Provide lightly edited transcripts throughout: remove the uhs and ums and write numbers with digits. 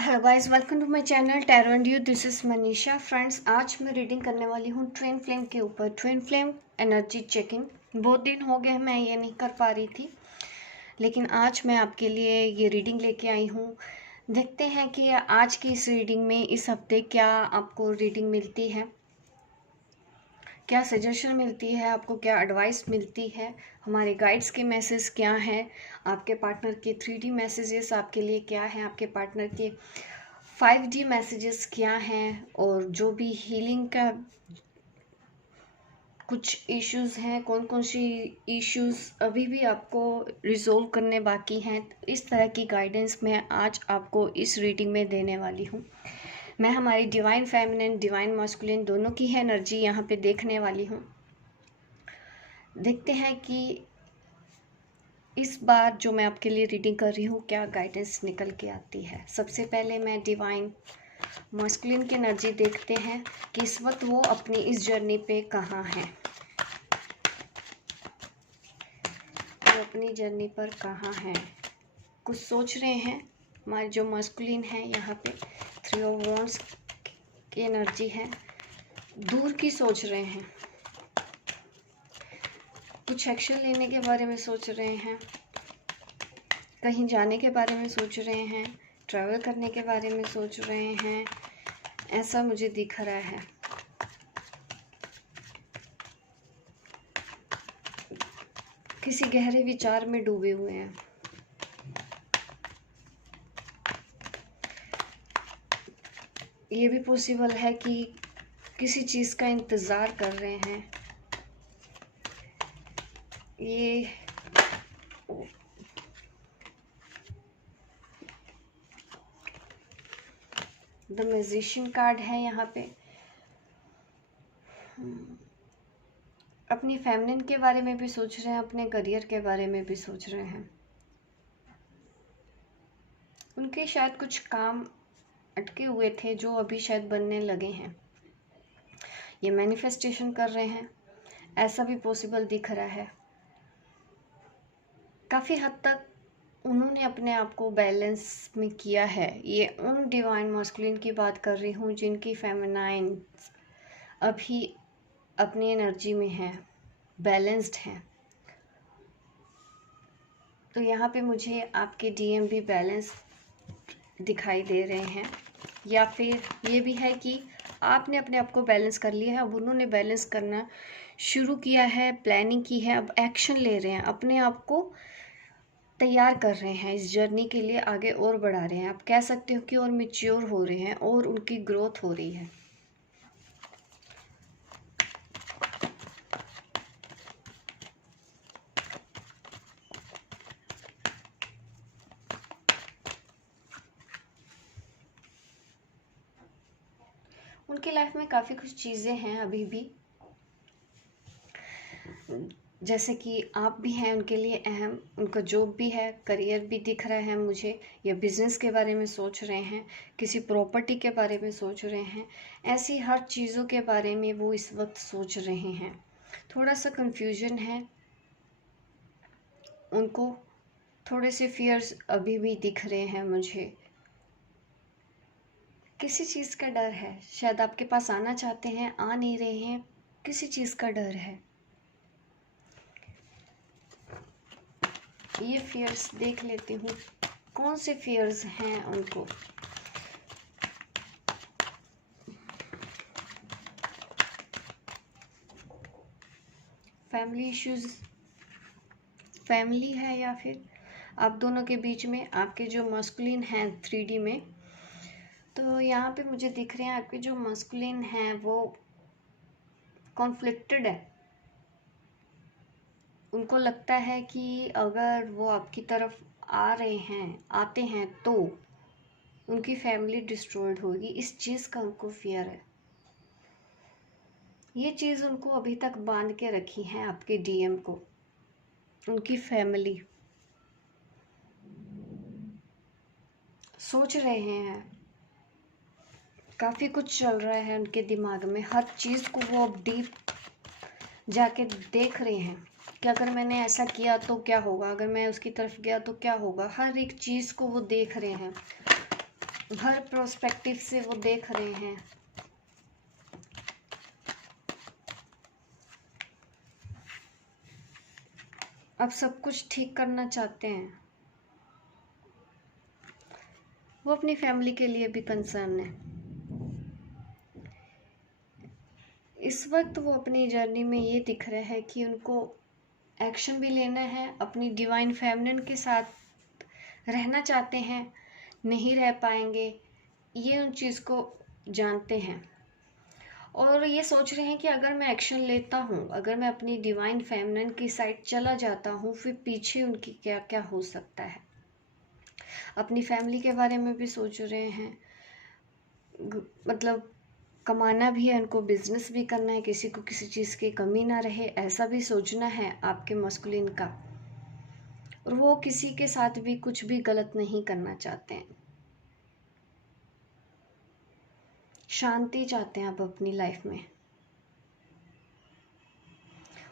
Hello guys, welcome to my channel tarot and you. This is Manisha. Friends, आज मैं reading करने वाली हूँ ट्विन फ्लेम के ऊपर। Twin flame energy checking. बहुत दिन हो गए मैं ये नहीं कर पा रही थी, लेकिन आज मैं आपके लिए ये रीडिंग लेके आई हूँ। देखते हैं कि आज की इस रीडिंग में इस हफ्ते क्या आपको रीडिंग मिलती है, क्या सजेशन मिलती है, आपको क्या एडवाइस मिलती है, हमारे गाइड्स के मैसेज क्या हैं, आपके पार्टनर के 3D मैसेजेस आपके लिए क्या हैं, आपके पार्टनर के 5D मैसेजेस क्या हैं, और जो भी हीलिंग का कुछ इश्यूज हैं, कौन कौन सी इश्यूज अभी भी आपको रिजोल्व करने बाकी हैं। इस तरह की गाइडेंस मैं आज आपको इस रीडिंग में देने वाली हूँ। मैं हमारी डिवाइन फेमिनिन, डिवाइन मास्कुलिन दोनों की है एनर्जी यहाँ पे देखने वाली हूँ। देखते हैं कि इस बार जो मैं आपके लिए रीडिंग कर रही हूँ क्या गाइडेंस निकल के आती है। सबसे पहले मैं डिवाइन मास्कुलिन की एनर्जी देखते हैं कि इस वक्त वो अपनी इस जर्नी पे कहाँ हैं, वो अपनी जर्नी पर कहाँ हैं, कुछ सोच रहे हैं। हमारे जो मास्कुलिन है यहाँ पे 3 ऑफ वॉन्ड्स की एनर्जी है, दूर की सोच रहे हैं, कुछ एक्शन लेने के बारे में सोच रहे हैं, कहीं जाने के बारे में सोच रहे हैं, ट्रैवल करने के बारे में सोच रहे हैं, ऐसा मुझे दिख रहा है। किसी गहरे विचार में डूबे हुए हैं। ये भी पॉसिबल है कि किसी चीज़ का इंतज़ार कर रहे हैं। ये द मैजिशियन कार्ड है यहाँ पे। अपनी फेमिनिन के बारे में भी सोच रहे हैं, अपने करियर के बारे में भी सोच रहे हैं। उनके शायद कुछ काम अटके हुए थे जो अभी शायद बनने लगे हैं। ये मैनिफेस्टेशन कर रहे हैं, ऐसा भी पॉसिबल दिख रहा है। काफ़ी हद तक उन्होंने अपने आप को बैलेंस में किया है। ये उन डिवाइन मास्कुलिन की बात कर रही हूँ जिनकी फेमिनाइन अभी अपनी एनर्जी में है, बैलेंस्ड हैं। तो यहाँ पे मुझे आपके डीएम भी बैलेंस दिखाई दे रहे हैं, या फिर ये भी है कि आपने अपने आप को बैलेंस कर लिया है, अब उन्होंने बैलेंस करना शुरू किया है, प्लानिंग की है, अब एक्शन ले रहे हैं, अपने आप को तैयार कर रहे हैं, इस जर्नी के लिए आगे और बढ़ा रहे हैं। आप कह सकते हो कि और मैच्योर हो रहे हैं और उनकी ग्रोथ हो रही है। उनकी लाइफ में काफ़ी कुछ चीज़ें हैं अभी भी, जैसे कि आप भी हैं उनके लिए अहम। उनका जॉब भी है, करियर भी दिख रहा है मुझे, या बिजनेस के बारे में सोच रहे हैं, किसी प्रॉपर्टी के बारे में सोच रहे हैं। ऐसी हर चीज़ों के बारे में वो इस वक्त सोच रहे हैं। थोड़ा सा कंफ्यूजन है उनको, थोड़े से फियर्स अभी भी दिख रहे हैं मुझे। किसी चीज़ का डर है, शायद आपके पास आना चाहते हैं, आ नहीं रहे हैं, किसी चीज़ का डर है। ये फियर्स देख लेती हूँ, कौन से फियर्स हैं उनको। फैमिली इश्यूज, फैमिली है, या फिर आप दोनों के बीच में आपके जो मस्कुलिन हैं 3D में। तो यहाँ पे मुझे दिख रहे हैं आपके जो मस्कुलिन हैं वो कॉन्फ्लिक्टेड है। उनको लगता है कि अगर वो आपकी तरफ आ रहे हैं, आते हैं, तो उनकी फैमिली डिस्ट्रॉयड होगी। इस चीज़ का उनको फियर है। ये चीज़ उनको अभी तक बांध के रखी है आपके डीएम को, उनकी फैमिली। सोच रहे हैं, काफ़ी कुछ चल रहा है उनके दिमाग में, हर चीज़ को वो अब डीप जाके देख रहे हैं कि अगर मैंने ऐसा किया तो क्या होगा, अगर मैं उसकी तरफ गया तो क्या होगा। हर एक चीज़ को वो देख रहे हैं। हर प्रोस्पेक्टिव से वो देख रहे हैं। अब सब कुछ ठीक करना चाहते हैं। वो अपनी फैमिली के लिए भी कंसर्न है। इस वक्त वो अपनी जर्नी में ये दिख रहा है कि उनको एक्शन भी लेना है, अपनी डिवाइन फेमिनिन के साथ रहना चाहते हैं, नहीं रह पाएंगे, ये उन चीज़ को जानते हैं। और ये सोच रहे हैं कि अगर मैं एक्शन लेता हूँ, अगर मैं अपनी डिवाइन फेमिनिन की साइड चला जाता हूँ, फिर पीछे उनकी क्या क्या हो सकता है। अपनी फैमिली के बारे में भी सोच रहे हैं, मतलब कमाना भी है उनको, बिजनेस भी करना है, किसी को किसी चीज़ की कमी ना रहे, ऐसा भी सोचना है आपके मस्कुलिन का। और वो किसी के साथ भी कुछ भी गलत नहीं करना चाहते हैं, शांति चाहते हैं आप अपनी लाइफ में।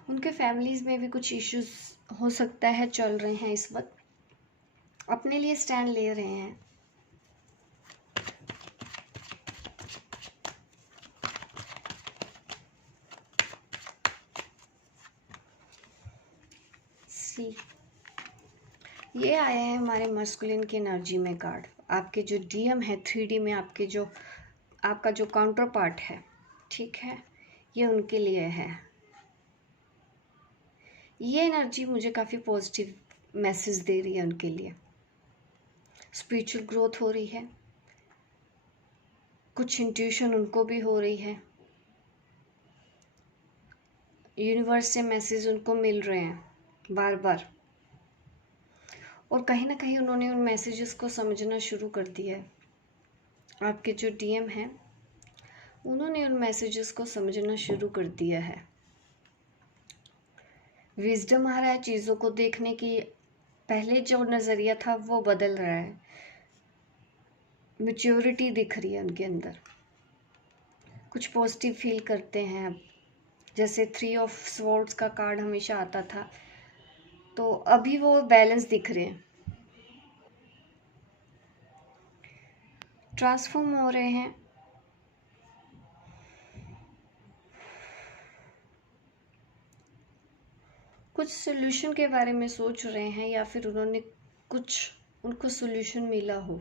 उनके फैमिलीज में भी कुछ इश्यूज हो सकता है चल रहे हैं इस वक्त, अपने लिए स्टैंड ले रहे हैं। सी ये आया है हमारे मस्कुलिन की एनर्जी में कार्ड। आपके जो डीएम है 3D में, आपके जो आपका जो काउंटर पार्ट है, ठीक है, ये उनके लिए है। ये एनर्जी मुझे काफ़ी पॉजिटिव मैसेज दे रही है उनके लिए। स्पिरिचुअल ग्रोथ हो रही है, कुछ इंट्यूशन उनको भी हो रही है, यूनिवर्स से मैसेज उनको मिल रहे हैं बार बार, और कहीं ना कहीं उन्होंने उन मैसेजेस को समझना शुरू कर दिया है। आपके जो डीएम हैं उन्होंने उन मैसेजेस को समझना शुरू कर दिया है। विजडम आ रहा है चीज़ों को देखने की, पहले जो नज़रिया था वो बदल रहा है, मैच्योरिटी दिख रही है उनके अंदर, कुछ पॉजिटिव फील करते हैं अब। जैसे 3 ऑफ स्वॉर्ड्स का कार्ड हमेशा आता था, तो अभी वो बैलेंस दिख रहे हैं, ट्रांसफॉर्म हो रहे हैं। कुछ सोल्यूशन के बारे में सोच रहे हैं, या फिर उन्होंने कुछ उनको सोल्यूशन मिला हो।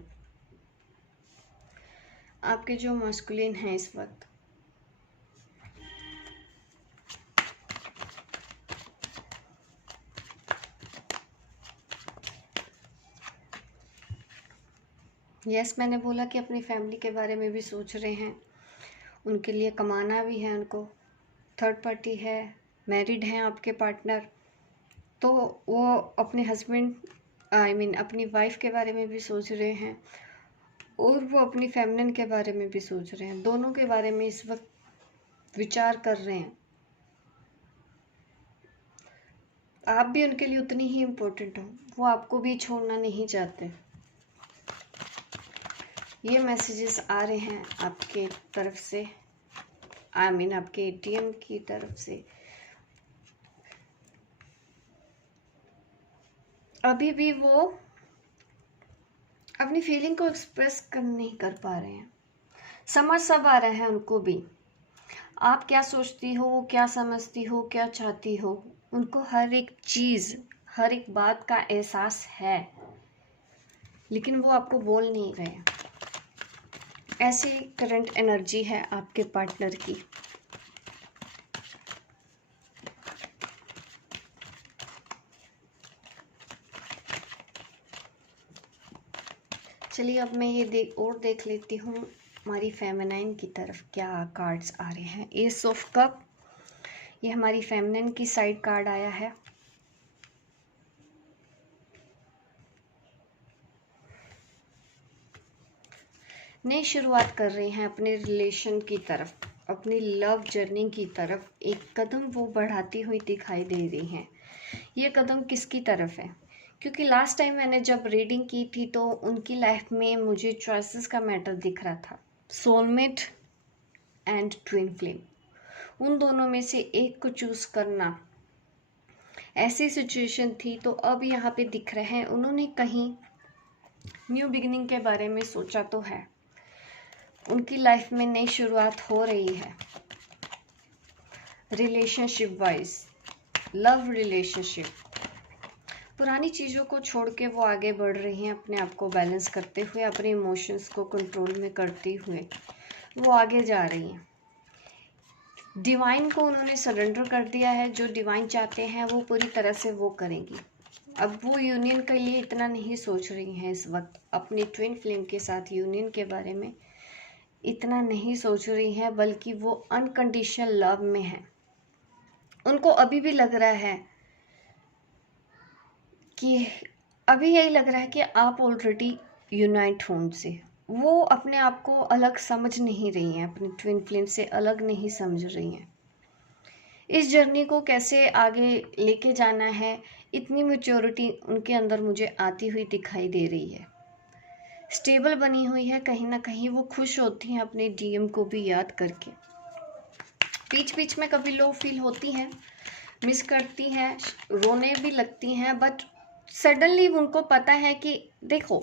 आपके जो मस्कुलिन हैं इस वक्त, यस मैंने बोला कि अपनी फैमिली के बारे में भी सोच रहे हैं, उनके लिए कमाना भी है उनको, थर्ड पार्टी है, मैरिड हैं आपके पार्टनर, तो वो अपने हस्बैंड अपनी वाइफ के बारे में भी सोच रहे हैं, और वो अपनी फेमिनिन के बारे में भी सोच रहे हैं। दोनों के बारे में इस वक्त विचार कर रहे हैं। आप भी उनके लिए उतनी ही इम्पोर्टेंट हो, वो आपको भी छोड़ना नहीं चाहते। ये मैसेजेस आ रहे हैं आपके तरफ से, आपके एटीएम की तरफ से। अभी भी वो अपनी फीलिंग को एक्सप्रेस नहीं कर पा रहे हैं। समझ सब आ रहा है उनको भी, आप क्या सोचती हो, वो क्या समझती हो, क्या चाहती हो, उनको हर एक चीज़, हर एक बात का एहसास है, लेकिन वो आपको बोल नहीं रहे हैं। ऐसी करंट एनर्जी है आपके पार्टनर की। चलिए अब मैं ये देख लेती हूँ हमारी फेमिनाइन की तरफ क्या कार्ड्स आ रहे हैं। एस ऑफ कप, ये हमारी फेमिनाइन की साइड कार्ड आया है। नई शुरुआत कर रहे हैं अपने रिलेशन की तरफ, अपनी लव जर्नी की तरफ एक कदम वो बढ़ाती हुई दिखाई दे रही हैं। ये कदम किसकी तरफ है? क्योंकि लास्ट टाइम मैंने जब रीडिंग की थी तो उनकी लाइफ में मुझे चॉइसेस का मैटर दिख रहा था, सोलमेट एंड ट्विन फ्लेम, उन दोनों में से एक को चूज करना, ऐसी सिचुएशन थी। तो अब यहाँ पे दिख रहा है उन्होंने कहीं न्यू बिगिनिंग के बारे में सोचा तो है, उनकी लाइफ में नई शुरुआत हो रही है। रिलेशनशिप वाइज, लव रिलेशनशिप, पुरानी चीज़ों को छोड़ के वो आगे बढ़ रही हैं, अपने आप को बैलेंस करते हुए, अपने इमोशंस को कंट्रोल में करते हुए वो आगे जा रही हैं। डिवाइन को उन्होंने सरेंडर कर दिया है, जो डिवाइन चाहते हैं वो पूरी तरह से वो करेंगी। अब वो यूनियन के लिए इतना नहीं सोच रही हैं इस वक्त, अपनी ट्विन फ्लेम के साथ यूनियन के बारे में इतना नहीं सोच रही हैं, बल्कि वो अनकंडीशनल लव में है। उनको अभी भी लग रहा है कि अभी यही लग रहा है कि आप ऑलरेडी यूनाइट हो उनसे। वो अपने आप को अलग समझ नहीं रही हैं, अपनी ट्विन फ्लेम से अलग नहीं समझ रही हैं। इस जर्नी को कैसे आगे लेके जाना है, इतनी मैच्योरिटी उनके अंदर मुझे आती हुई दिखाई दे रही है। स्टेबल बनी हुई है, कहीं ना कहीं वो खुश होती हैं अपने डीएम को भी याद करके। बीच बीच में कभी लो फील होती हैं, मिस करती हैं, रोने भी लगती हैं, बट सडनली उनको पता है कि देखो,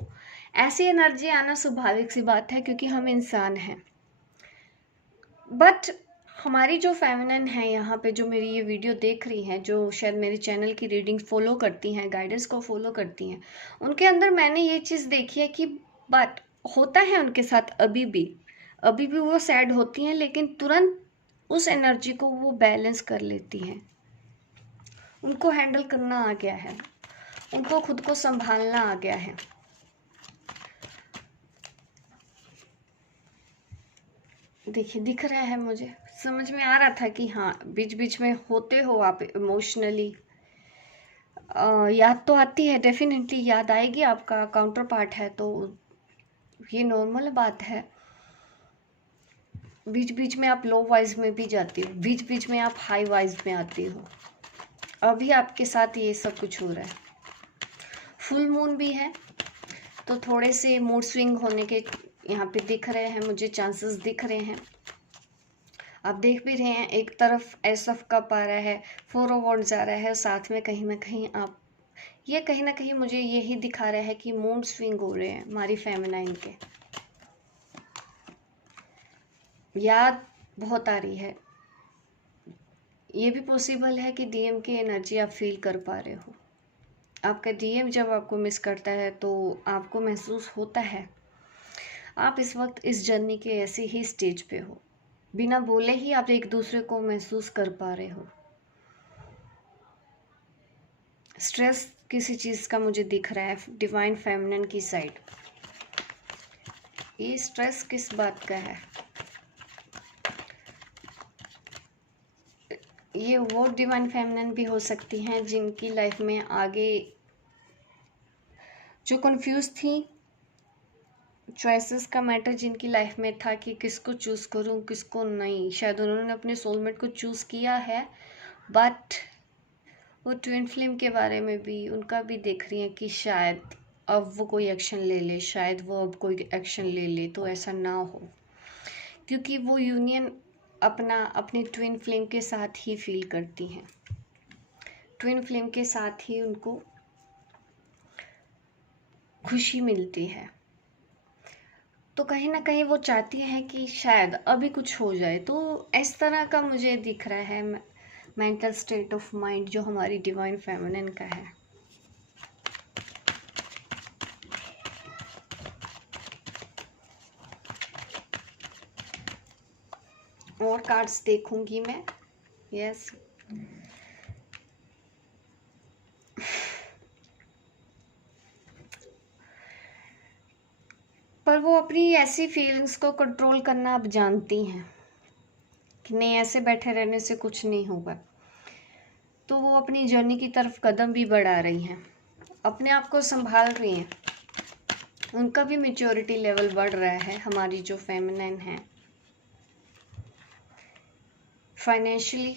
ऐसी एनर्जी आना स्वाभाविक सी बात है क्योंकि हम इंसान हैं। बट हमारी जो फेमिनिन है यहाँ पे, जो मेरी ये वीडियो देख रही हैं, जो शायद मेरे चैनल की रीडिंग फॉलो करती हैं, गाइडेंस को फॉलो करती हैं, उनके अंदर मैंने ये चीज़ देखी है कि बट होता है उनके साथ अभी भी वो सैड होती हैं, लेकिन तुरंत उस एनर्जी को वो बैलेंस कर लेती हैं। उनको हैंडल करना आ गया है, उनको खुद को संभालना आ गया है। देखिए, दिख रहा है, मुझे समझ में आ रहा था कि हाँ, बीच बीच में होते हो आप इमोशनली, याद तो आती है, डेफिनेटली याद आएगी, आपका काउंटर पार्ट है तो ये नॉर्मल बात है। बीच बीच में आप लो वाइज में भी जाती हो, बीच बीच में आप हाई वाइज में आती हो। अभी आपके साथ ये सब कुछ हो रहा है। फुल मून भी है तो थोड़े से मूड स्विंग होने के यहाँ पे दिख रहे हैं, मुझे चांसेस दिख रहे हैं। आप देख भी रहे हैं, एक तरफ एस ऑफ कप आ रहा है, 4 ऑफ वॉन्ड्स आ रहा है, साथ में कहीं ना कहीं आप ये कहीं ना कहीं मुझे यही दिखा रहा है कि मूड स्विंग हो रहे हैं हमारी फेमिनाइन के। याद बहुत आ रही है। ये भी पॉसिबल है कि डीएम की एनर्जी आप फील कर पा रहे हो। आपका डीएम जब आपको मिस करता है तो आपको महसूस होता है आप इस वक्त इस जर्नी के ऐसे ही स्टेज पे हो, बिना बोले ही आप एक दूसरे को महसूस कर पा रहे हो। स्ट्रेस किसी चीज़ का मुझे दिख रहा है, डिवाइन फेमिनिन की साइड। ये स्ट्रेस किस बात का है? ये वो डिवाइन फेमिनिन भी हो सकती हैं जिनकी लाइफ में आगे जो कंफ्यूज थी, चॉइसेस का मैटर जिनकी लाइफ में था कि किसको चूज़ करूं किसको नहीं। शायद उन्होंने अपने सोलमेट को चूज़ किया है, बट वो ट्विन फ्लेम के बारे में भी उनका भी देख रही हैं कि शायद अब वो कोई एक्शन ले ले, शायद वो अब कोई एक्शन ले ले तो ऐसा ना हो, क्योंकि वो यूनियन अपनी ट्विन फ्लेम के साथ ही फील करती हैं। ट्विन फ्लेम के साथ ही उनको खुशी मिलती है, तो कहीं ना कहीं वो चाहती हैं कि शायद अभी कुछ हो जाए। तो इस तरह का मुझे दिख रहा है मेंटल स्टेट ऑफ माइंड जो हमारी डिवाइन फेमिनिन का है। और कार्ड्स देखूंगी मैं। यस, पर वो अपनी ऐसी फीलिंग्स को कंट्रोल करना अब जानती हैं कि नहीं, ऐसे बैठे रहने से कुछ नहीं होगा। तो वो अपनी जर्नी की तरफ कदम भी बढ़ा रही हैं, अपने आप को संभाल रही हैं। उनका भी मैच्योरिटी लेवल बढ़ रहा है। हमारी जो फेमिनिन है, फाइनेंशियली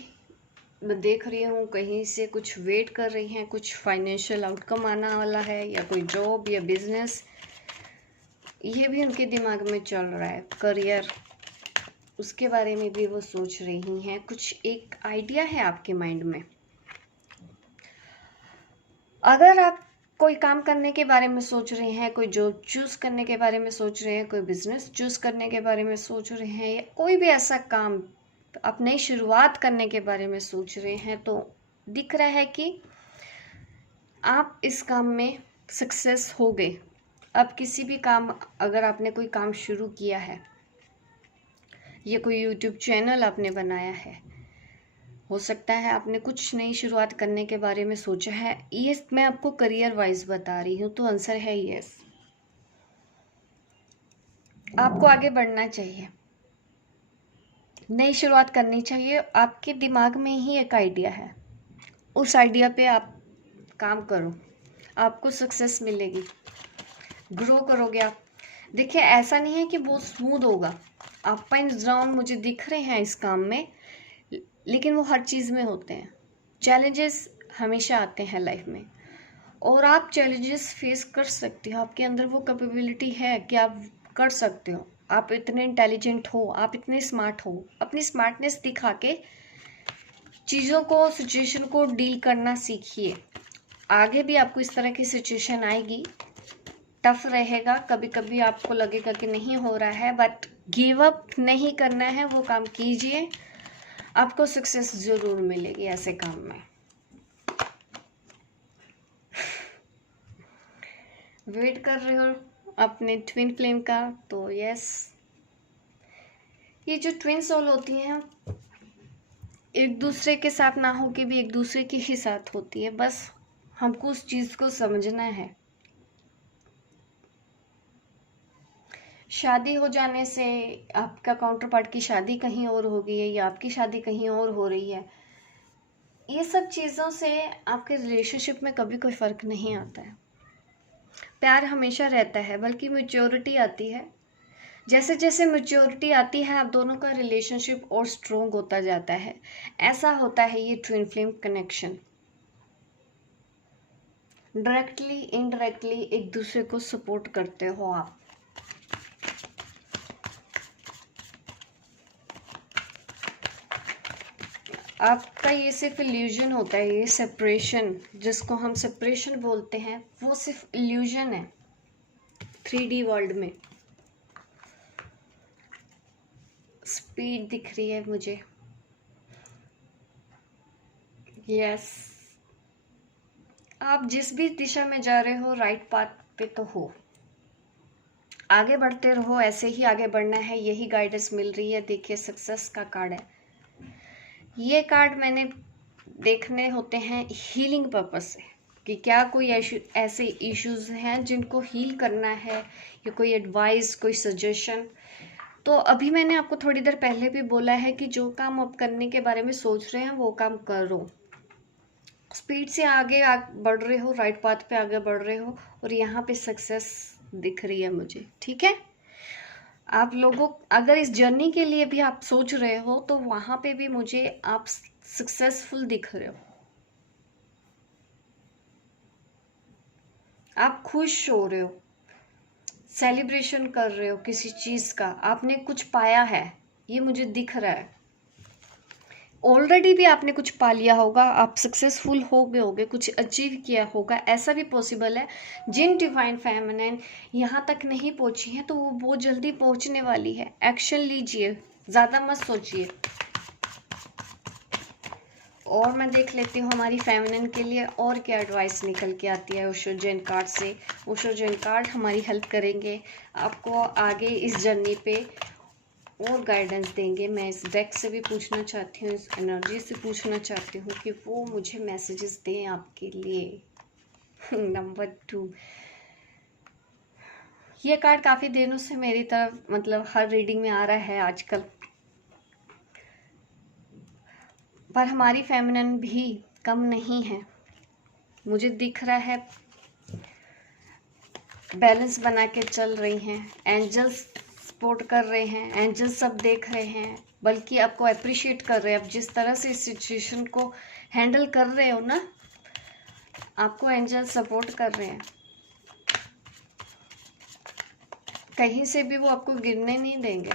मैं देख रही हूँ कहीं से कुछ वेट कर रही हैं, कुछ फाइनेंशियल आउटकम आने वाला है, या कोई जॉब या बिजनेस, ये भी उनके दिमाग में चल रहा है। करियर, उसके बारे में भी वो सोच रही हैं। कुछ एक आइडिया है आपके माइंड में। अगर आप कोई काम करने के बारे में सोच रहे हैं, कोई जॉब चूज करने के बारे में सोच रहे हैं, कोई बिजनेस चूज करने के बारे में सोच रहे हैं, या कोई भी ऐसा काम आप नई शुरुआत करने के बारे में सोच रहे हैं, तो दिख रहा है कि आप इस काम में सक्सेस हो गए। अब किसी भी काम, अगर आपने कोई काम शुरू किया है, ये कोई यूट्यूब चैनल आपने बनाया है, हो सकता है आपने कुछ नई शुरुआत करने के बारे में सोचा है, ये मैं आपको करियर वाइज बता रही हूँ, तो आंसर है यस। आपको आगे बढ़ना चाहिए, नई शुरुआत करनी चाहिए। आपके दिमाग में ही एक आइडिया है, उस आइडिया पे आप काम करो, आपको सक्सेस मिलेगी, ग्रो करोगे आप। देखिए, ऐसा नहीं है कि बहुत स्मूथ होगा, अप एंड डाउन मुझे दिख रहे हैं इस काम में, लेकिन वो हर चीज़ में होते हैं। चैलेंजेस हमेशा आते हैं लाइफ में, और आप चैलेंजेस फेस कर सकते हो। आपके अंदर वो कैपेबिलिटी है कि आप कर सकते हो। आप इतने इंटेलिजेंट हो, आप इतने स्मार्ट हो। अपनी स्मार्टनेस दिखा के चीज़ों को, सिचुएशन को डील करना सीखिए। आगे भी आपको इस तरह की सिचुएशन आएगी, टफ रहेगा, कभी कभी आपको लगेगा कि नहीं हो रहा है, बट गिव अप नहीं करना है, वो काम कीजिए, आपको सक्सेस ज़रूर मिलेगी ऐसे काम में। वेट कर रहे हो अपने ट्विन फ्लेम का, तो यस, ये जो ट्विन सोल होती हैं, एक दूसरे के साथ ना हो के भी एक दूसरे के ही साथ होती है। बस हमको उस चीज़ को समझना है। शादी हो जाने से आपका काउंटर पार्ट की शादी कहीं और हो गई है, या आपकी शादी कहीं और हो रही है, ये सब चीज़ों से आपके रिलेशनशिप में कभी कोई फ़र्क नहीं आता है। प्यार हमेशा रहता है, बल्कि मैच्योरिटी आती है। जैसे जैसे मैच्योरिटी आती है, आप दोनों का रिलेशनशिप और स्ट्रोंग होता जाता है। ऐसा होता है ये twin flame connection. Directly indirectly एक दूसरे को सपोर्ट करते हो आप। आपका ये सिर्फ इल्यूजन होता है, ये सेपरेशन, जिसको हम सेपरेशन बोलते हैं, वो सिर्फ इल्यूजन है 3D वर्ल्ड में। स्पीड दिख रही है मुझे, यस। आप जिस भी दिशा में जा रहे हो, राइट पाथ पे तो हो। आगे बढ़ते रहो, ऐसे ही आगे बढ़ना है, यही गाइडेंस मिल रही है। देखिए, सक्सेस का कार्ड है। ये कार्ड मैंने देखने होते हैं हीलिंग पर्पस से, कि क्या कोई ऐसे इश्यूज हैं जिनको हील करना है, या कोई एडवाइस, कोई सजेशन। तो अभी मैंने आपको थोड़ी देर पहले भी बोला है कि जो काम आप करने के बारे में सोच रहे हैं, वो काम करो। स्पीड से आगे बढ़ रहे हो, राइट पाथ पे आगे बढ़ रहे हो, और यहाँ पे सक्सेस दिख रही है मुझे। ठीक है, आप लोगों, अगर इस जर्नी के लिए भी आप सोच रहे हो, तो वहां पे भी मुझे आप सक्सेसफुल दिख रहे हो। आप खुश हो रहे हो, सेलिब्रेशन कर रहे हो किसी चीज का, आपने कुछ पाया है, ये मुझे दिख रहा है। ऑलरेडी भी आपने कुछ पा लिया होगा, आप सक्सेसफुल हो गए होगे, कुछ अचीव किया होगा, ऐसा भी पॉसिबल है। जिन डिवाइन फेमिनिन यहाँ तक नहीं पहुंची हैं, तो वो बहुत जल्दी पहुंचने वाली है। एक्शन लीजिए, ज़्यादा मत सोचिए। और मैं देख लेती हूँ हमारी फेमिनिन के लिए और क्या एडवाइस निकल के आती है ओशो जैन कार्ड से। ओशो जैन कार्ड हमारी हेल्प करेंगे, आपको आगे इस जर्नी पे और गाइडेंस देंगे। मैं इस डेक से भी पूछना चाहती हूँ, इस एनर्जी से पूछना चाहती हूँ कि वो मुझे मैसेजेस दें आपके लिए। नंबर 2, ये कार्ड काफ़ी दिनों से मेरी तरफ, मतलब हर रीडिंग में आ रहा है आजकल, पर हमारी फेमिनिन भी कम नहीं है। मुझे दिख रहा है बैलेंस बना के चल रही हैं, एंजल्स सपोर्ट कर रहे हैं, एंजल्स सब देख रहे हैं, बल्कि आपको अप्रिशिएट कर रहे हैं। आप जिस तरह से इस सिचुएशन को हैंडल कर रहे हो ना, आपको एंजल्स सपोर्ट कर रहे हैं। कहीं से भी वो आपको गिरने नहीं देंगे।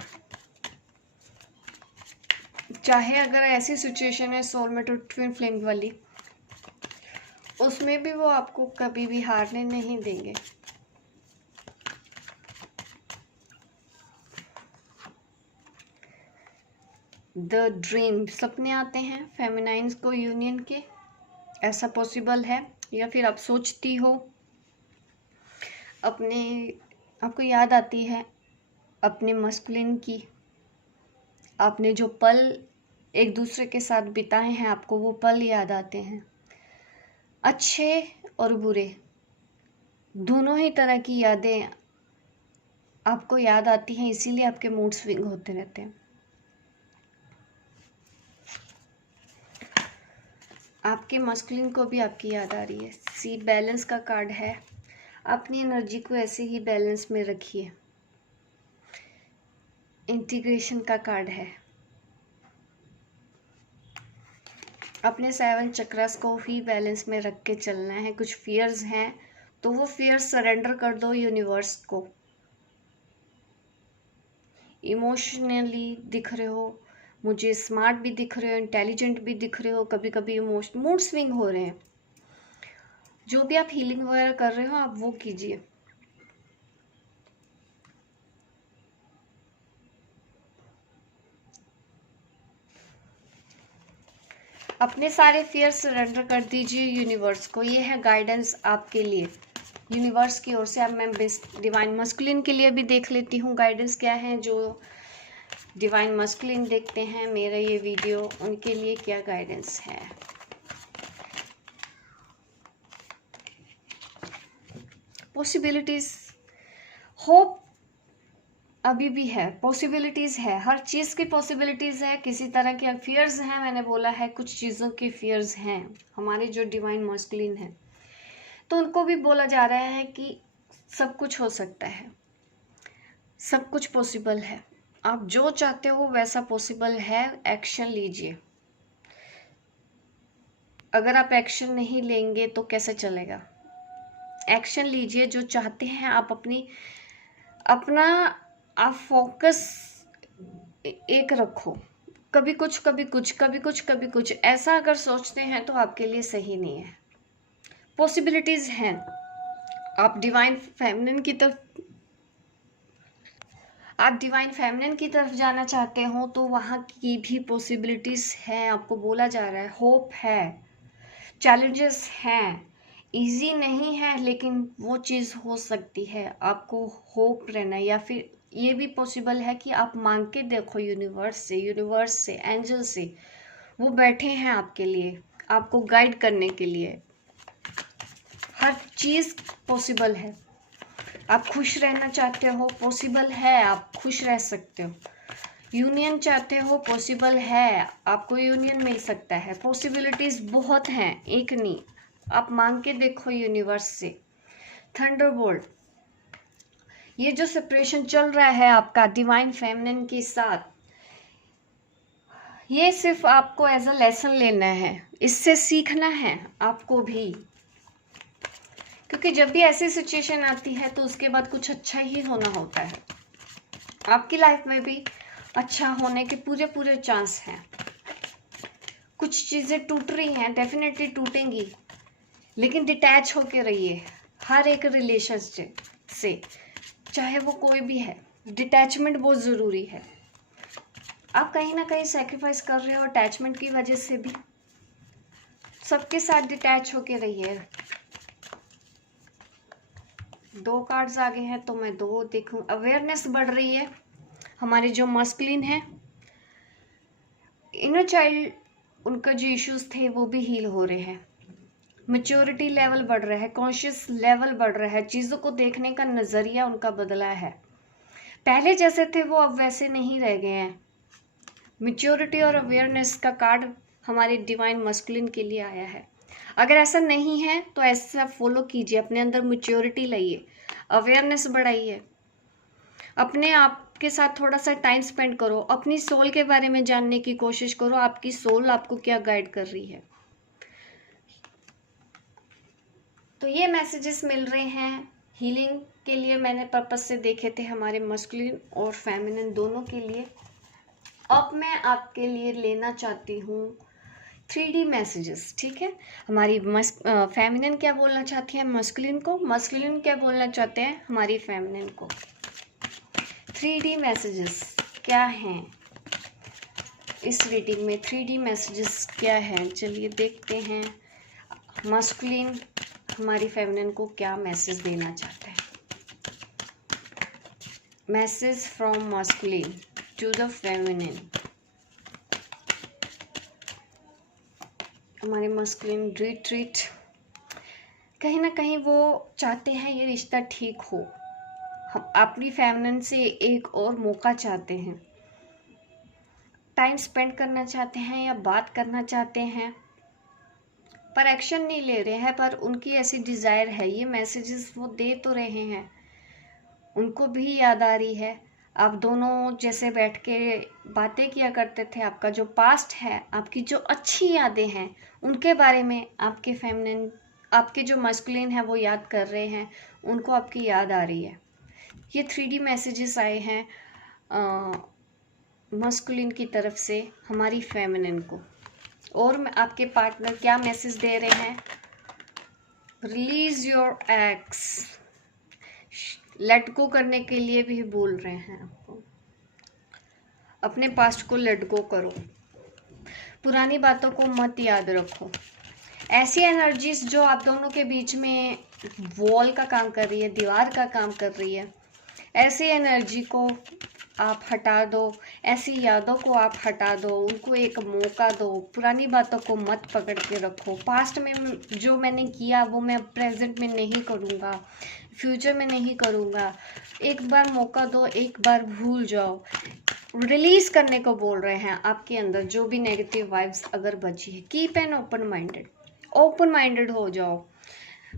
चाहे अगर ऐसी सिचुएशन है सोलमेट और ट्विन फ्लेम वाली, उसमें भी वो आपको कभी भी हारने नहीं देंगे। द ड्रीम, सपने आते हैं फेमिनाइन्स को यूनियन के, ऐसा पॉसिबल है। या फिर आप सोचती हो आपको याद आती है अपने मस्कुलिन की, आपने जो पल एक दूसरे के साथ बिताए हैं, आपको वो पल याद आते हैं। अच्छे और बुरे दोनों ही तरह की यादें आपको याद आती हैं, इसीलिए आपके मूड स्विंग होते रहते हैं। आपके मस्कुलिन को भी आपकी याद आ रही है। सी, बैलेंस का कार्ड है। अपनी एनर्जी को ऐसे ही बैलेंस में रखिए। इंटीग्रेशन का कार्ड है। अपने 7 चक्रास को ही बैलेंस में रख के चलना है। कुछ फियर्स हैं तो वो फियर्स सरेंडर कर दो यूनिवर्स को। इमोशनली दिख रहे हो, मुझे स्मार्ट भी दिख रहे हो, इंटेलिजेंट भी दिख रहे हो, कभी कभी मूड स्विंग हो रहे हैं। जो भी आप हीलिंग वगैरह कर रहे हो आप वो कीजिए। अपने सारे फियर सरेंडर कर दीजिए यूनिवर्स को। ये है गाइडेंस आपके लिए यूनिवर्स की ओर से। अब मैं डिवाइन मस्कुलिन के लिए भी देख लेती हूँ गाइडेंस क्या है। जो डिवाइन मस्कुलिन देखते हैं मेरा ये वीडियो, उनके लिए क्या गाइडेंस है। पॉसिबिलिटीज, होप अभी भी है, पॉसिबिलिटीज है, हर चीज़ की पॉसिबिलिटीज है। किसी तरह के फियर्स हैं, मैंने बोला है कुछ चीज़ों के फियर्स हैं हमारे जो डिवाइन मस्कुलिन है, तो उनको भी बोला जा रहा है कि सब कुछ हो सकता है, सब कुछ पॉसिबल है। आप जो चाहते हो वैसा पॉसिबल है। एक्शन लीजिए। अगर आप एक्शन नहीं लेंगे तो कैसे चलेगा। एक्शन लीजिए। जो चाहते हैं आप अपना आप फोकस एक रखो। कभी कुछ कभी कुछ, कभी कुछ कभी कुछ, ऐसा अगर सोचते हैं तो आपके लिए सही नहीं है। पॉसिबिलिटीज हैं। आप डिवाइन फेमिनिन की तरफ जाना चाहते हो तो वहाँ की भी पॉसिबिलिटीज हैं। आपको बोला जा रहा है होप है, चैलेंजेस हैं, इजी नहीं है लेकिन वो चीज़ हो सकती है। आपको होप रहना है। या फिर ये भी पॉसिबल है कि आप मांग के देखो यूनिवर्स से, एंजल से, वो बैठे हैं आपके लिए, आपको गाइड करने के लिए। हर चीज़ पॉसिबल है। आप खुश रहना चाहते हो, पॉसिबल है, आप खुश रह सकते हो। यूनियन चाहते हो, पॉसिबल है, आपको यूनियन मिल सकता है। पॉसिबिलिटीज बहुत हैं, एक नहीं। आप मांग के देखो यूनिवर्स से। थंडरबोल्ट, ये जो सेपरेशन चल रहा है आपका डिवाइन फेमिनिन के साथ, ये सिर्फ आपको एज अ लेसन लेना है, इससे सीखना है आपको भी। क्योंकि जब भी ऐसी सिचुएशन आती है तो उसके बाद कुछ अच्छा ही होना होता है। आपकी लाइफ में भी अच्छा होने के पूरे चांस हैं। कुछ चीज़ें टूट रही हैं, डेफिनेटली टूटेंगी, लेकिन डिटैच होके रहिए हर एक रिलेशनशिप से, चाहे वो कोई भी है। डिटैचमेंट बहुत ज़रूरी है। आप कहीं ना कहीं सेक्रीफाइस कर रहे हो अटैचमेंट की वजह से भी। सबके साथ डिटैच होके रहिए। 2 कार्ड्स आगे हैं तो मैं 2 देखूं। अवेयरनेस बढ़ रही है। हमारे जो मस्कुलिन है, इनर चाइल्ड, उनका जो इश्यूज थे वो भी हील हो रहे हैं। मैच्योरिटी लेवल बढ़ रहा है, कॉन्शियस लेवल बढ़ रहा है, चीज़ों को देखने का नज़रिया उनका बदला है। पहले जैसे थे वो अब वैसे नहीं रह गए हैं। मैच्योरिटी और अवेयरनेस का कार्ड हमारे डिवाइन मस्कुलिन के लिए आया है। अगर ऐसा नहीं है तो ऐसा फॉलो कीजिए, अपने अंदर मैच्योरिटी लाइए, अवेयरनेस बढ़ाइए, अपने आप के साथ थोड़ा सा टाइम स्पेंड करो, अपनी सोल के बारे में जानने की कोशिश करो। आपकी सोल आपको क्या गाइड कर रही है। तो ये मैसेजेस मिल रहे हैं हीलिंग के लिए। मैंने पर्पस से देखे थे हमारे मस्कुलिन और फेमिनिन दोनों के लिए। अब मैं आपके लिए लेना चाहती हूँ 3D मैसेजेस, ठीक है। हमारी फेमिनिन क्या बोलना चाहती है मस्कुलिन को, मस्कुलिन क्या बोलना चाहते हैं हमारी फेमिनिन को। 3D मैसेजेस क्या हैं इस रीडिंग में, 3D मैसेजेस क्या हैं, चलिए देखते हैं। मस्कुलिन हमारी फेमिनिन को क्या मैसेज देना चाहता है। Message from masculine to the feminine. हमारे मस्कुलिन रिट्रीट, कहीं ना कहीं वो चाहते हैं ये रिश्ता ठीक हो, हम अपनी फेमिनिन से एक और मौका चाहते हैं, टाइम स्पेंड करना चाहते हैं या बात करना चाहते हैं, पर एक्शन नहीं ले रहे हैं। पर उनकी ऐसी डिज़ायर है, ये मैसेजेस वो दे तो रहे हैं, उनको भी याद आ रही है। आप दोनों जैसे बैठ के बातें किया करते थे, आपका जो पास्ट है, आपकी जो अच्छी यादें हैं, उनके बारे में आपके फेमिनिन, आपके जो मस्कुलिन है वो याद कर रहे हैं, उनको आपकी याद आ रही है। ये 3D मैसेजेस आए हैं मस्कुलिन की तरफ से हमारी फेमिनिन को। और आपके पार्टनर क्या मैसेज दे रहे हैं, release your x, let go करने के लिए भी बोल रहे हैं आपको, अपने पास्ट को लेट गो करो, पुरानी बातों को मत याद रखो। ऐसी एनर्जीज जो आप दोनों के बीच में वॉल का काम कर रही है, दीवार का काम कर रही है, ऐसी एनर्जी को आप हटा दो, ऐसी यादों को आप हटा दो, उनको एक मौका दो, पुरानी बातों को मत पकड़ के रखो। पास्ट में जो मैंने किया वो मैं प्रेजेंट में नहीं करूँगा, फ्यूचर में नहीं करूँगा। एक बार मौका दो, एक बार भूल जाओ। रिलीज करने को बोल रहे हैं आपके अंदर जो भी नेगेटिव वाइब्स अगर बची है। Keep an open minded, open minded हो जाओ,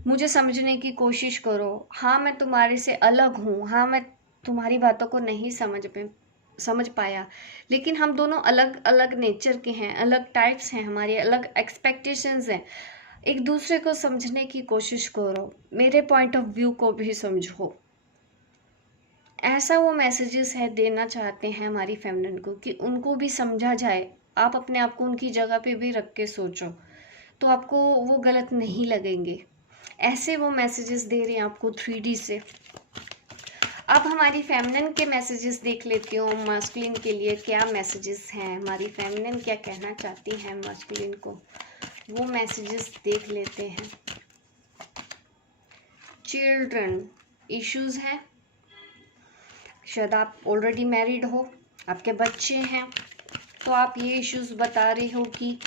मुझे समझने की कोशिश करो। हाँ मैं तुम्हारे से अलग हूँ, हाँ मैं तुम्हारी बातों को नहीं समझ पाया, लेकिन हम दोनों अलग अलग नेचर के हैं, अलग टाइप्स हैं, हमारी अलग एक्सपेक्टेशंस हैं। एक दूसरे को समझने की कोशिश करो, मेरे पॉइंट ऑफ व्यू को भी समझो। ऐसा वो मैसेजेस है देना चाहते हैं हमारी फेमिनिन को कि उनको भी समझा जाए। आप अपने आप को उनकी जगह पे भी रख के सोचो तो आपको वो गलत नहीं लगेंगे। ऐसे वो मैसेजेस दे रहे हैं आपको 3D से। अब हमारी फेमिनिन के मैसेजेस देख लेती हूँ, मस्कुलिन के लिए क्या मैसेजेस हैं, हमारी फेमिनिन क्या कहना चाहती हैं मस्कुलिन को, वो मैसेजेस देख लेते हैं। चिल्ड्रन इश्यूज हैं, शायद आप ऑलरेडी मैरिड हो, आपके बच्चे हैं, तो आप ये इश्यूज बता रहे हो कि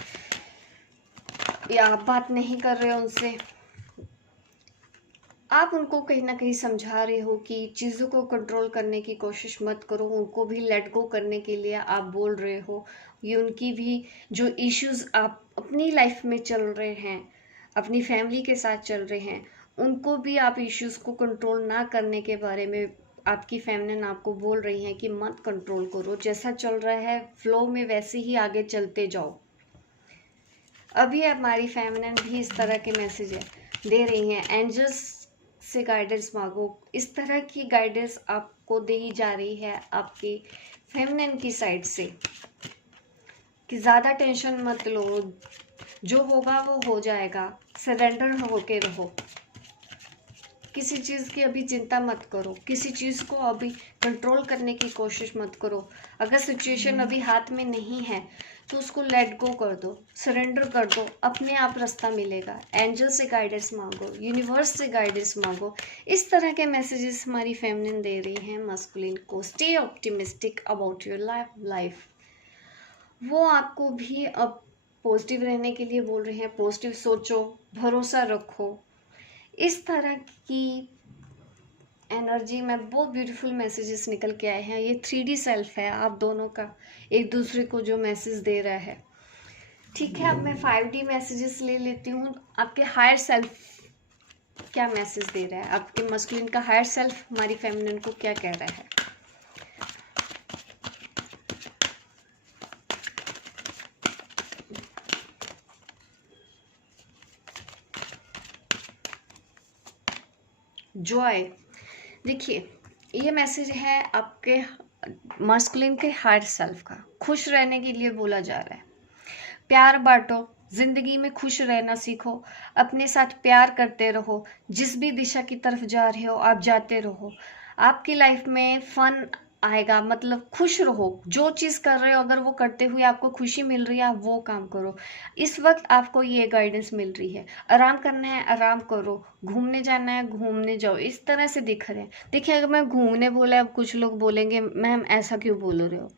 या आप बात नहीं कर रहे हो उनसे, आप उनको कहीं ना कहीं समझा रहे हो कि चीज़ों को कंट्रोल करने की कोशिश मत करो, उनको भी लेट गो करने के लिए आप बोल रहे हो। ये उनकी भी जो इश्यूज आप अपनी लाइफ में चल रहे हैं, अपनी फैमिली के साथ चल रहे हैं, उनको भी आप इश्यूज को कंट्रोल ना करने के बारे में आपकी फेमिनिन आपको बोल रही हैं कि मत कंट्रोल करो, जैसा चल रहा है फ्लो में वैसे ही आगे चलते जाओ। अभी हमारी फेमिनिन भी इस तरह के मैसेज दे रही हैं, एंजल्स से गाइडेंस मांगो। इस तरह की गाइडेंस आपको दी जा रही है आपकी फेमिनिन की साइड से कि ज़्यादा टेंशन मत लो, जो होगा वो हो जाएगा, सरेंडर होके रहो, किसी चीज़ की अभी चिंता मत करो, किसी चीज़ को अभी कंट्रोल करने की कोशिश मत करो। अगर सिचुएशन अभी हाथ में नहीं है तो उसको लेट गो कर दो, सरेंडर कर दो, अपने आप रास्ता मिलेगा। एंजल से गाइडेंस मांगो, यूनिवर्स से गाइडेंस मांगो। इस तरह के मैसेजेस हमारी फेमिनिन दे रही हैं मस्कुलिन को। Stay optimistic about your life. वो आपको भी अब पॉजिटिव रहने के लिए बोल रहे हैं, पॉजिटिव सोचो, भरोसा रखो। इस तरह की एनर्जी में बहुत ब्यूटीफुल मैसेजेस निकल के आए हैं। ये 3D सेल्फ है आप दोनों का, एक दूसरे को जो मैसेज दे रहा है। ठीक है, अब मैं 5D मैसेजेस ले लेती हूँ। आपके हायर सेल्फ क्या मैसेज दे रहा है, आपके मस्कुलिन का हायर सेल्फ हमारी फेमिनिन को क्या कह रहा है। जॉय, देखिए ये मैसेज है आपके मस्कुलिन के हायर सेल्फ का, खुश रहने के लिए बोला जा रहा है। प्यार बांटो, जिंदगी में खुश रहना सीखो, अपने साथ प्यार करते रहो, जिस भी दिशा की तरफ जा रहे हो आप जाते रहो। आपकी लाइफ में फन आएगा, मतलब खुश रहो, जो चीज़ कर रहे हो अगर वो करते हुए आपको खुशी मिल रही है आप वो काम करो। इस वक्त आपको ये गाइडेंस मिल रही है। आराम करना है आराम करो, घूमने जाना है घूमने जाओ, इस तरह से दिख रहे हैं। देखिए अगर मैं घूमने बोला, अब कुछ लोग बोलेंगे मैम ऐसा क्यों बोल रहे हो,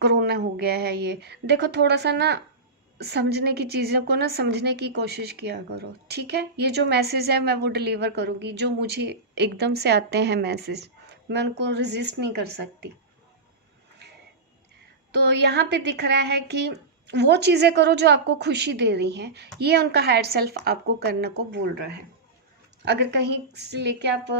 कोरोना हो गया है ये। देखो थोड़ा सा ना समझने की चीज़ों को ना समझने की कोशिश किया करो, ठीक है। ये जो मैसेज है मैं वो डिलीवर करूँगी, जो मुझे एकदम से आते हैं मैसेज, मैं उनको रेजिस्ट नहीं कर सकती। तो यहाँ पे दिख रहा है कि वो चीज़ें करो जो आपको खुशी दे रही हैं, ये उनका हायर सेल्फ आपको करने को बोल रहा है। अगर कहीं से लेके आप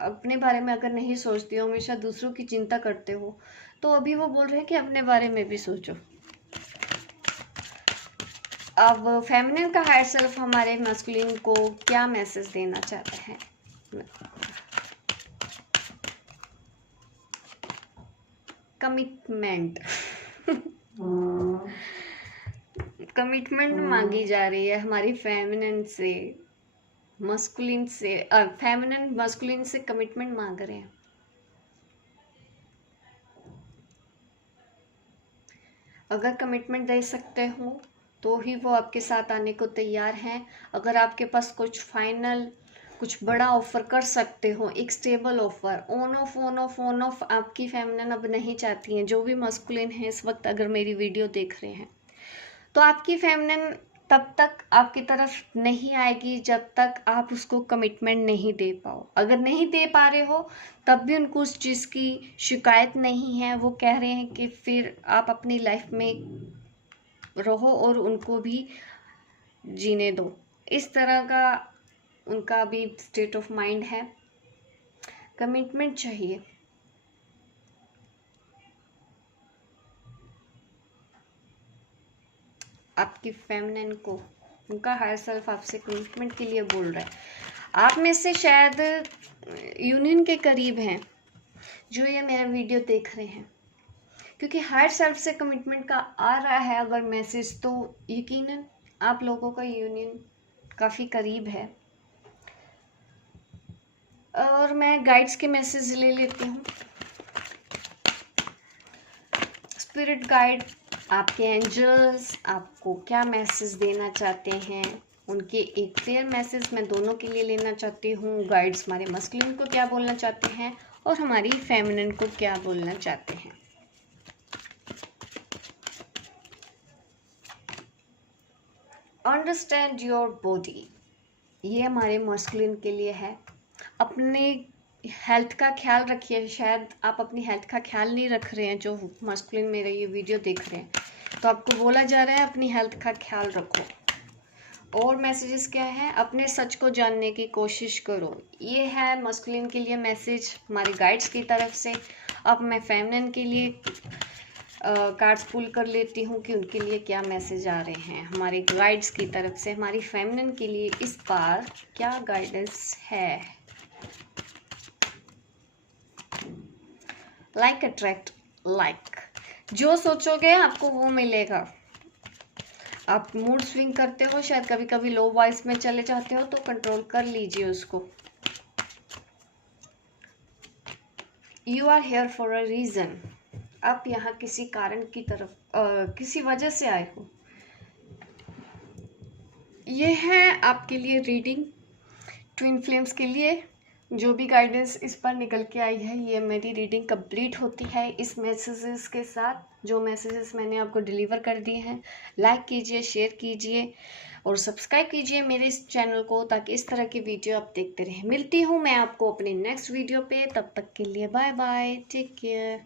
अपने बारे में अगर नहीं सोचते हो, हमेशा दूसरों की चिंता करते हो, तो अभी वो बोल रहे हैं कि अपने बारे में भी सोचो। अब फेमिनिन का हायर सेल्फ हमारे मस्कुलिन को क्या मैसेज देना चाहता है? कमिटमेंट कमिटमेंट मांगी जा रही है हमारी फेमिनिन से मस्कुलिन से। फेमिनिन मस्कुलिन से कमिटमेंट मांग रहे हैं। अगर कमिटमेंट दे सकते हो तो ही वो आपके साथ आने को तैयार हैं। अगर आपके पास कुछ फाइनल कुछ बड़ा ऑफर कर सकते हो, एक स्टेबल ऑफर, ऑन ऑफ आपकी फेमिनिन अब नहीं चाहती हैं। जो भी मस्कुलिन है इस वक्त अगर मेरी वीडियो देख रहे हैं, तो आपकी फेमिनिन तब तक आपकी तरफ नहीं आएगी जब तक आप उसको कमिटमेंट नहीं दे पाओ। अगर नहीं दे पा रहे हो तब भी उनको उस चीज़ की शिकायत नहीं है। वो कह रहे हैं कि फिर आप अपनी लाइफ में रहो और उनको भी जीने दो। इस तरह का उनका भी स्टेट ऑफ माइंड है। कमिटमेंट चाहिए। आपकी फेमिनिन को उनका हायर सेल्फ आपसे कमिटमेंट के लिए बोल रहा है। आप में से शायद यूनियन के करीब हैं जो ये मेरा वीडियो देख रहे हैं, क्योंकि हायर सेल्फ से कमिटमेंट का आ रहा है अगर मैसेज, तो यकीनन आप लोगों का यूनियन काफ़ी करीब है। और मैं गाइड्स के मैसेज ले लेती हूँ। स्पिरिट गाइड, आपके एंजल्स आपको क्या मैसेज देना चाहते हैं, उनके एक फेयर मैसेज मैं दोनों के लिए लेना चाहती हूँ। गाइड्स हमारे मस्कुलिन को क्या बोलना चाहते हैं और हमारी फेमिनिन को क्या बोलना चाहते हैं। अंडरस्टैंड योर बॉडी, ये हमारे मस्कुलिन के लिए है। अपने हेल्थ का ख्याल रखिए। शायद आप अपनी हेल्थ का ख्याल नहीं रख रहे हैं जो मस्कुलिन मेरा ये वीडियो देख रहे हैं, तो आपको बोला जा रहा है अपनी हेल्थ का ख्याल रखो। और मैसेजेस क्या है? अपने सच को जानने की कोशिश करो। ये है मस्कुलिन के लिए मैसेज हमारे गाइड्स की तरफ से। अब मैं फेमिनिन के लिए कार्ड्स पुल कर लेती हूँ कि उनके लिए क्या मैसेज आ रहे हैं हमारे गाइड्स की तरफ से। हमारी फेमिनिन के लिए इस बार क्या गाइडेंस है? लाइक अट्रैक्ट लाइक, जो सोचोगे आपको वो मिलेगा। आप मूड स्विंग करते हो, शायद कभी कभी लो वॉइस में चले जाते हो, तो कंट्रोल कर लीजिए उसको। You are here for a reason, आप यहाँ किसी कारण की तरफ किसी वजह से आए हो। ये है आपके लिए रीडिंग ट्विन फ्लेम्स के लिए। जो भी गाइडेंस इस पर निकल के आई है, ये मेरी रीडिंग कंप्लीट होती है इस मैसेजेस के साथ, जो मैसेजेस मैंने आपको डिलीवर कर दिए हैं। लाइक कीजिए, शेयर कीजिए और सब्सक्राइब कीजिए मेरे इस चैनल को, ताकि इस तरह की वीडियो आप देखते रहें। मिलती हूँ मैं आपको अपने नेक्स्ट वीडियो पे, तब तक के लिए बाय बाय, टेक केयर।